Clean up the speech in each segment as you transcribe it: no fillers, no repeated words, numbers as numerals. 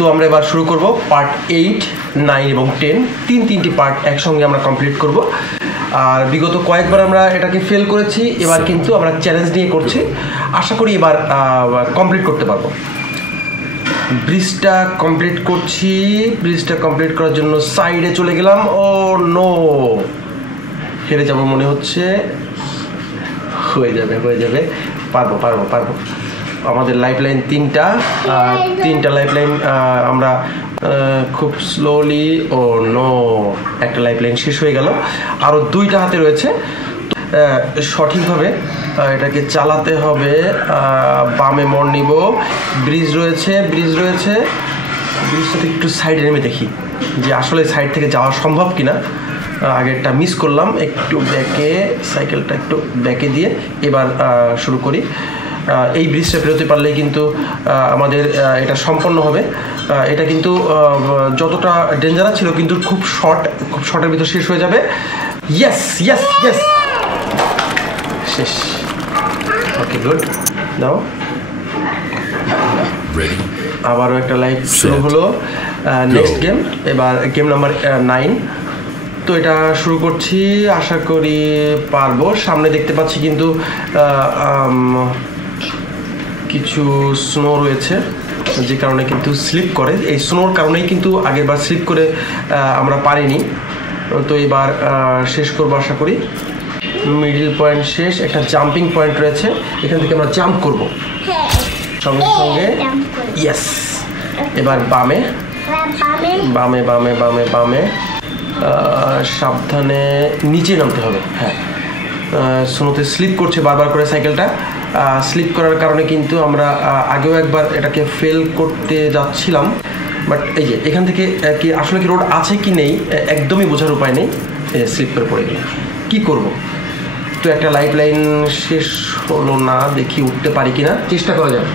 তো আমরা এবার শুরু করব পার্ট 8, 9 এবং 10 তিনটি পার্ট একসঙ্গে আমরা কমপ্লিট করব। আর বিগত কয়েকবার আমরা এটাকে ফেল করেছি, এবার কিন্তু আমরা চ্যালেঞ্জ নিয়ে করছি, আশা করি এবার কমপ্লিট করতে পারবো। ব্রিজটা কমপ্লিট করছি, ব্রিজটা কমপ্লিট করার জন্য সাইডে চলে গেলাম। ও নো, হেরে যাব মনে হচ্ছে। হয়ে যাবে, পারবো। আমাদের লাইফলাইন তিনটা লাইফলাইন আমরা খুব স্লোলি, ও নো, একটা লাইফলাইন শেষ হয়ে গেল, আরও 2টা হাতে রয়েছে। সঠিকভাবে এটাকে চালাতে হবে। বামে মোড় নিব, ব্রিজ রয়েছে, ব্রিজটাতে একটু সাইডে নেমে দেখি যে আসলে সাইড থেকে যাওয়া সম্ভব কিনা। আগেরটা মিস করলাম, একটু ব্যাকে, সাইকেলটা একটু ব্যাকে দিয়ে এবার শুরু করি। এই ব্রিজটা পেরোতে পারলেই কিন্তু আমাদের এটা সম্পন্ন হবে। এটা কিন্তু যতটা ডেঞ্জারাস ছিল কিন্তু খুব শর্টের ভিতর শেষ হয়ে যাবে। ইয়েস, শেষ। ওকে, গুড। নাও আবারও একটা লাইভ শুরু হলো। নেক্সট গেম, এবার গেম নাম্বার 9। তো এটা শুরু করছি, আশা করি পারবো। সামনে দেখতে পাচ্ছি কিন্তু কিছু স্নো রয়েছে, যে কারণে কিন্তু স্লিপ করে। এই স্নোর কারণেই কিন্তু আগেরবার স্লিপ করে আমরা পারিনি। তো এবার শেষ করবো আশা করি। মিডল পয়েন্ট শেষ, একটা জাম্পিং পয়েন্ট রয়েছে, এখান থেকে আমরা জাম্প করবো সঙ্গে। ইয়েস, এবার বামে, সাবধানে নিচে নামতে হবে। হ্যাঁ, স্নোতে স্লিপ করছে বারবার করে সাইকেলটা। স্লিপ করার কারণে কিন্তু আমরা আগেও একবার এটাকে ফেল করতে যাচ্ছিলাম, বাট এই যে এখান থেকে কি আসলে কি রোড আছে কি নেই একদমই বোঝার উপায় নেই। স্লিপ করে পড়ে গেলাম, কী করব? তো একটা লাইফ লাইন শেষ হলো না, দেখি উঠতে পারি কিনা, চেষ্টা করা যাবে।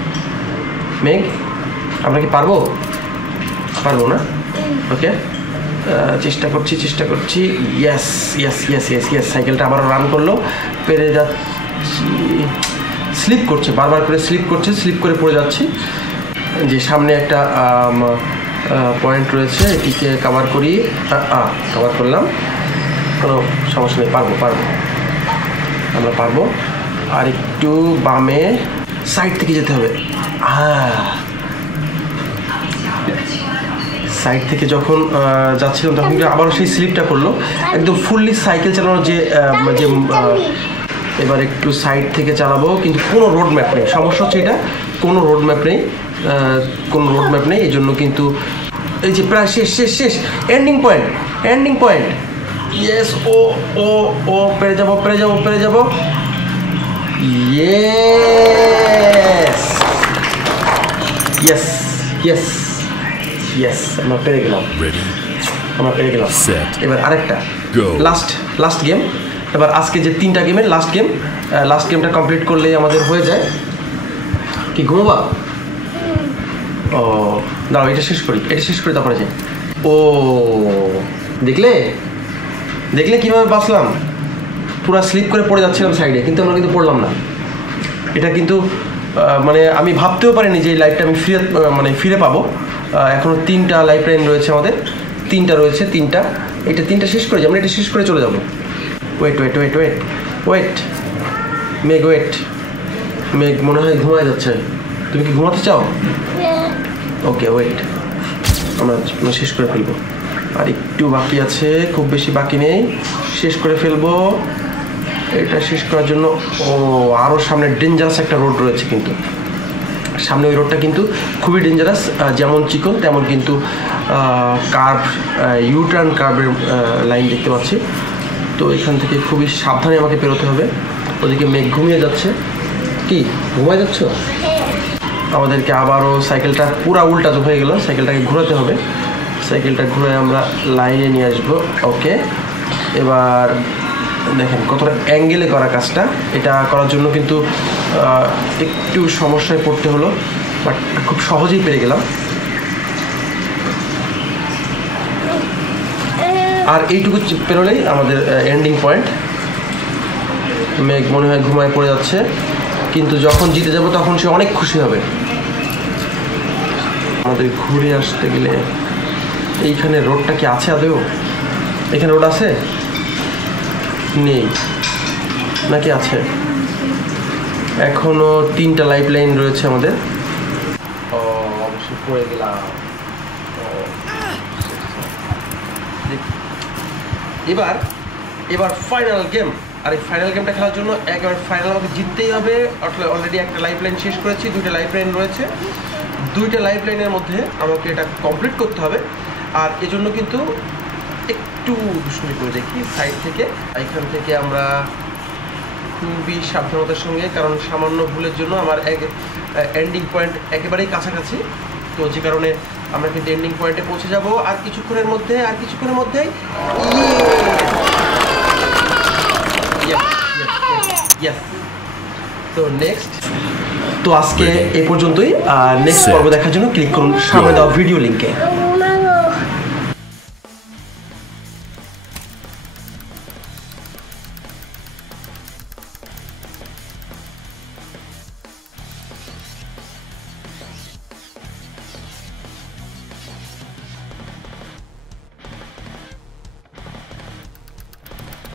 মেঘ, আমরা কি পারবো না? ওকে, চেষ্টা করছি। ইয়েস, সাইকেলটা আবারও রান করলো, পেরে যাচ্ছি। স্লিপ করছে, বারবার করে স্লিপ করে পড়ে যাচ্ছি। যে সামনে একটা পয়েন্ট রয়েছে, এটিকে কভার করি। কভার করলাম, কোনো সমস্যা নেই, পারবো, আমরা পারবো। আর একটু বামে, সাইড থেকে যেতে হবে। সাইড থেকে যখন যাচ্ছিলাম তখন আবারও সেই স্লিপটা করলো। একদম ফুললি সাইকেল চালানোর যে এবার একটু সাইড থেকে চালাবো, কিন্তু কোনো রোড ম্যাপ নেই। সমস্যা হচ্ছে এটা, কোনো রোড ম্যাপ নেই। এই জন্য কিন্তু এই যে প্রায় শেষ এন্ডিং পয়েন্ট। ইয়েস, ও পেরে যাবো। ইয়েস, আমরা পেরে গেলাম। এবার আরেকটা লাস্ট গেম। এবার আজকে যে 3টা গেমের লাস্ট গেমটা কমপ্লিট করলেই আমাদের হয়ে যায়। কি ঘুমোবা? ও দাঁড়াও, এটা শেষ করি তারপরে যাই। ও দেখলে কীভাবে বাঁচলাম? পুরো স্লিপ করে পড়ে যাচ্ছিলাম সাইডে, কিন্তু আমরা কিন্তু পড়লাম না। এটা কিন্তু মানে আমি ভাবতেও পারিনি যে এই লাইফটা আমি ফিরে পাবো। এখনও 3টা লাইফ লাইন রয়েছে আমাদের, 3টা রয়েছে। এটা 3টা শেষ করে আমরা এটা শেষ করে চলে যাবো। ওয়েট মেঘ মনে হয় ঘুমায় যাচ্ছে। তুমি কি ঘুমাতে চাও? ওকে, ওয়েট, আমরা শেষ করে ফেলবো। আর একটু বাকি আছে, খুব বেশি বাকি নেই, শেষ করে ফেলবো। এটা শেষ করার জন্য আরও সামনে ডেঞ্জারাস একটা রোড রয়েছে, কিন্তু সামনে ওই রোডটা কিন্তু খুবই ডেঞ্জারাস। যেমন চিকন তেমন কিন্তু ইউটার্ন কার্ভের লাইন দেখতে পাচ্ছি। তো এখান থেকে খুবই সাবধানে আমাকে পেরোতে হবে। ওদিকে মেঘ ঘুমিয়ে যাচ্ছে। কি ঘুমায় যাচ্ছ? আমাদেরকে আবারও সাইকেলটা পুরা উল্টা হয়ে গেল, সাইকেলটাকে ঘোরাতে হবে। সাইকেলটা ঘুরে আমরা লাইনে নিয়ে আসবো। ওকে, এবার দেখেন কতটা অ্যাঙ্গেলে করা কাজটা। এটা করার জন্য কিন্তু একটু সমস্যায় পড়তে হলো, বাট খুব সহজেই পেরে গেলাম। আর এইটুকু পেরোলেই আমাদের এন্ডিং পয়েন্ট। মেঘ মনে হয় ঘুমায় পড়ে যাচ্ছে, কিন্তু যখন জিতে যাব তখন সে অনেক খুশি হবে। আমাদের ঘুরে আসতে গেলে এইখানে রোডটা কি আছে আদৌ? এখানে রোড আছে? নেই নাকি আছে? এখনো 3টা লাইফ লাইন রয়েছে আমাদের। ও অবশ্যই পড়ে গেলাম। এবার ফাইনাল গেম। আর এই ফাইনাল গেমটা খেলার জন্য একেবারে ফাইনাল আমাকে জিততেই হবে। অলরেডি একটা লাইফ লাইন শেষ করেছি, 2টা লাইফ লাইন রয়েছে। 2টা লাইফ লাইনের মধ্যে আমাকে এটা কমপ্লিট করতে হবে। আর এজন্য কিন্তু একটু দুষ্টুমি করে দেখি সাইড থেকে। এখান থেকে আমরা খুবই সাবধানতার সঙ্গে, কারণ সামান্য ভুলের জন্য আমার এন্ডিং পয়েন্ট একেবারেই কাছাকাছি, তো যে কারণে আমরা কিন্তু এন্ডিং পয়েন্টে পৌঁছে যাব আর কিছুক্ষণের মধ্যেই। তো নেক্সট, তো আজকে এ পর্যন্তই। নেক্সট পর্ব দেখার জন্য ক্লিক করুন সামনে দেওয়া ভিডিও লিঙ্কে।